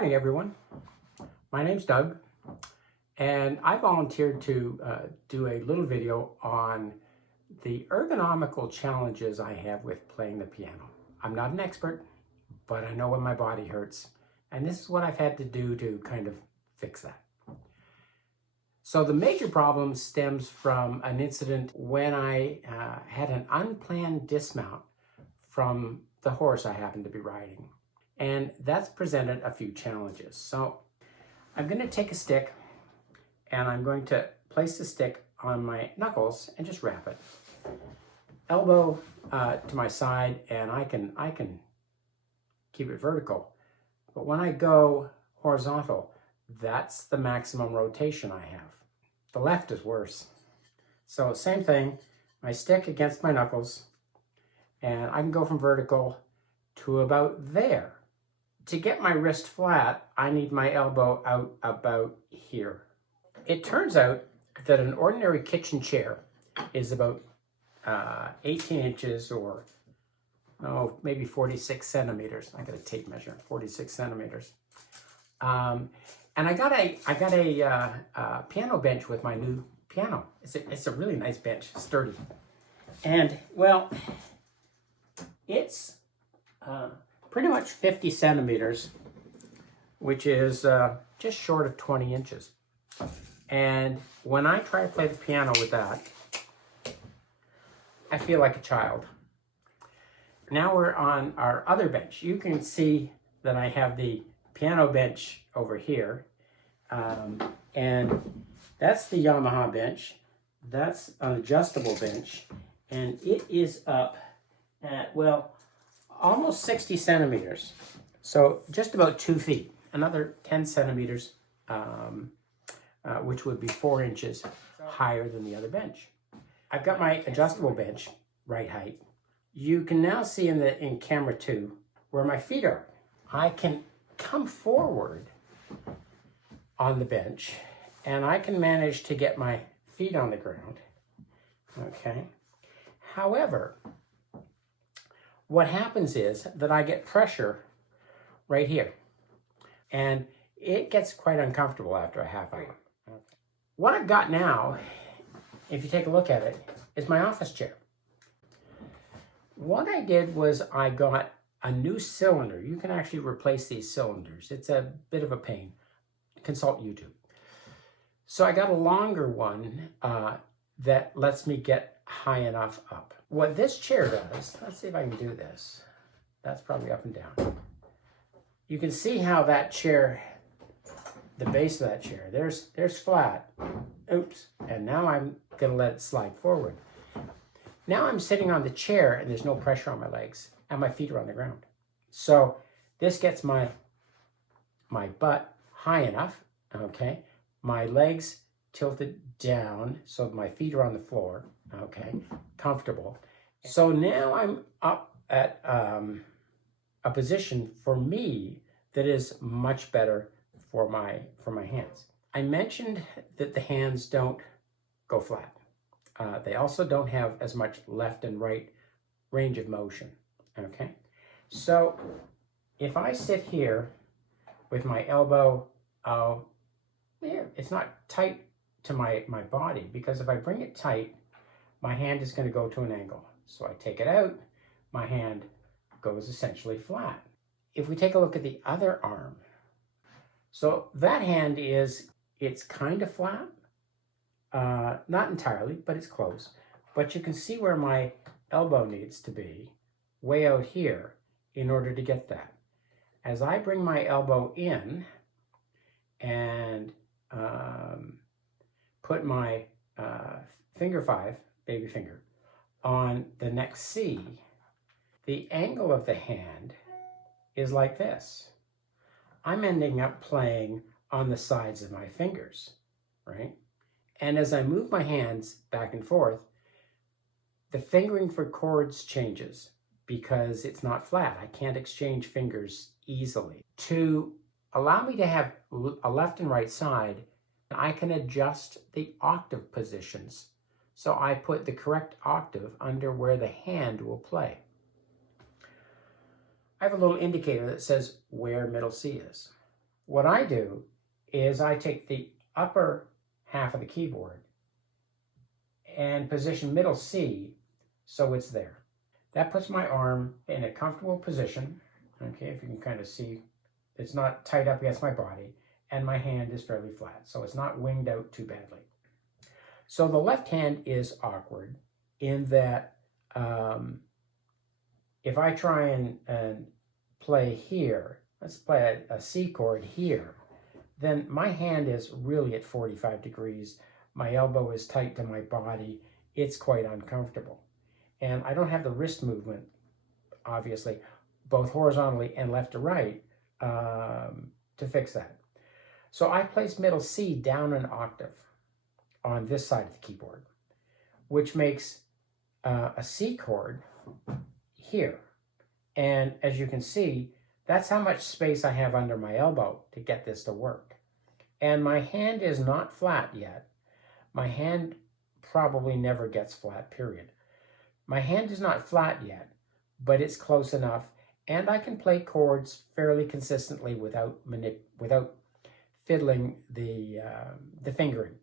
morning, everyone. My name's Doug, and I volunteered to do a little video on the ergonomical challenges I have with playing the piano. I'm not an expert, but I know when my body hurts, and this is what I've had to do to kind of fix that. So the major problem stems from an incident when I had an unplanned dismount from the horse I happened to be riding. And that's presented a few challenges. So I'm going to take a stick and I'm going to place the stick on my knuckles and just wrap it. Elbow to my side, and I can keep it vertical. But when I go horizontal, that's the maximum rotation I have. The left is worse. So same thing, my stick against my knuckles, and I can go from vertical to about there. To get my wrist flat, I need my elbow out about here. It turns out that an ordinary kitchen chair is about 18 inches or maybe 46 centimeters. I got a tape measure, 46 centimeters. And I got a piano bench with my new piano. It's a really nice bench, sturdy. And well, it's pretty much 50 centimeters, which is just short of 20 inches. And when I try to play the piano with that, I feel like a child. Now we're on our other bench. You can see that I have the piano bench over here. And that's the Yamaha bench. That's an adjustable bench. And it is up at, well, almost 60 centimeters. So just about 2 feet. Another 10 centimeters, which would be 4 inches higher than the other bench. I've got my adjustable bench, right height. You can now see in camera 2 where my feet are. I can come forward on the bench and I can manage to get my feet on the ground. Okay. However, what happens is that I get pressure right here, and it gets quite uncomfortable after a half hour. What I've got now, if you take a look at it, is my office chair. What I did was I got a new cylinder. You can actually replace these cylinders. It's a bit of a pain. Consult YouTube. So I got a longer one that lets me get high enough up. What this chair does, let's see if I can do this. That's probably up and down. You can see how that chair, the base of that chair, there's flat. Oops, and now I'm gonna let it slide forward. Now I'm sitting on the chair and there's no pressure on my legs and my feet are on the ground. So this gets my butt high enough, okay? My legs tilted down so my feet are on the floor, okay? Comfortable. So now I'm up at a position for me that is much better for my hands. I mentioned that the hands don't go flat. They also don't have as much left and right range of motion, okay? So if I sit here with my elbow, it's not tight to my body, because if I bring it tight, my hand is going to go to an angle. So I take it out, my hand goes essentially flat. If we take a look at the other arm, so that hand it's kind of flat, not entirely, but it's close. But you can see where my elbow needs to be, way out here, in order to get that. As I bring my elbow in and put my finger 5, baby finger, on the next C, the angle of the hand is like this. I'm ending up playing on the sides of my fingers, right? And as I move my hands back and forth, the fingering for chords changes because it's not flat. I can't exchange fingers easily. To allow me to have a left and right side, I can adjust the octave positions. So I put the correct octave under where the hand will play. I have a little indicator that says where middle C is. what I do is I take the upper half of the keyboard and position middle C so it's there. That puts my arm in a comfortable position. Okay, if you can kind of see, it's not tight up against my body, and my hand is fairly flat, so it's not winged out too badly. So the left hand is awkward in that if I try and play here, let's play a C chord here, then my hand is really at 45 degrees. My elbow is tight to my body. It's quite uncomfortable. And I don't have the wrist movement, obviously, both horizontally and left to right, to fix that. So I place middle C down an octave on this side of the keyboard, which makes a C chord here. And as you can see, that's how much space I have under my elbow to get this to work. And my hand is not flat yet. My hand probably never gets flat, period. My hand is not flat yet, but it's close enough, and I can play chords fairly consistently without fiddling the fingering,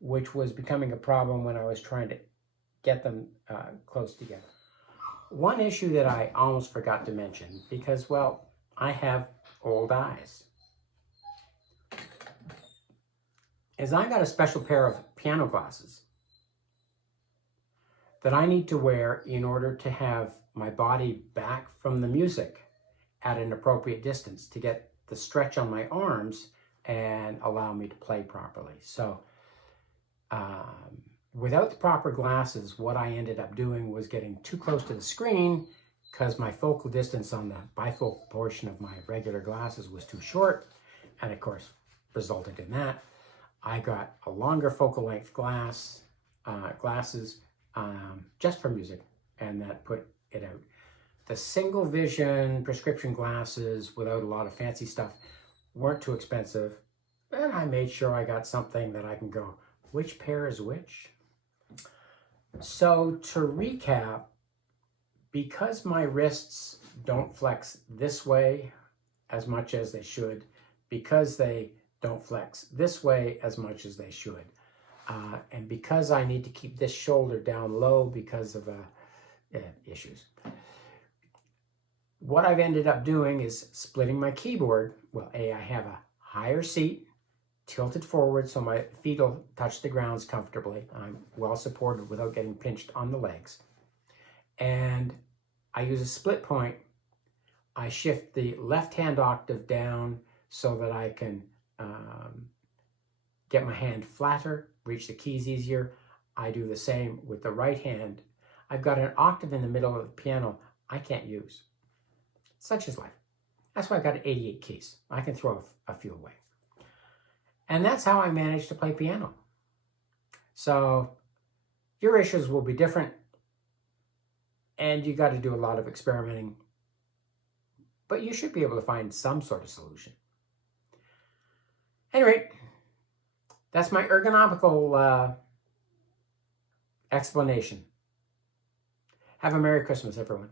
which was becoming a problem when I was trying to get them close together. One issue that I almost forgot to mention, because, well, I have old eyes, is I got a special pair of piano glasses that I need to wear in order to have my body back from the music at an appropriate distance to get the stretch on my arms and allow me to play properly. So without the proper glasses, what I ended up doing was getting too close to the screen because my focal distance on the bifocal portion of my regular glasses was too short, and of course resulted in that. I got a longer focal length glasses just for music, and that put it out. The single vision prescription glasses without a lot of fancy stuff weren't too expensive, and I made sure I got something that I can go, which pair is which? So to recap, because my wrists don't flex this way as much as they should, because they don't flex this way as much as they should, and because I need to keep this shoulder down low because of issues, what I've ended up doing is splitting my keyboard. Well, I have a higher seat, tilted forward so my feet will touch the grounds comfortably. I'm well supported without getting pinched on the legs. And I use a split point. I shift the left hand octave down so that I can get my hand flatter, reach the keys easier. I do the same with the right hand. I've got an octave in the middle of the piano I can't use. Such is life. That's why I got 88 keys. I can throw a few away. And that's how I managed to play piano. So your issues will be different, and you got to do a lot of experimenting, but you should be able to find some sort of solution. At any rate, that's my ergonomical explanation. Have a Merry Christmas, everyone.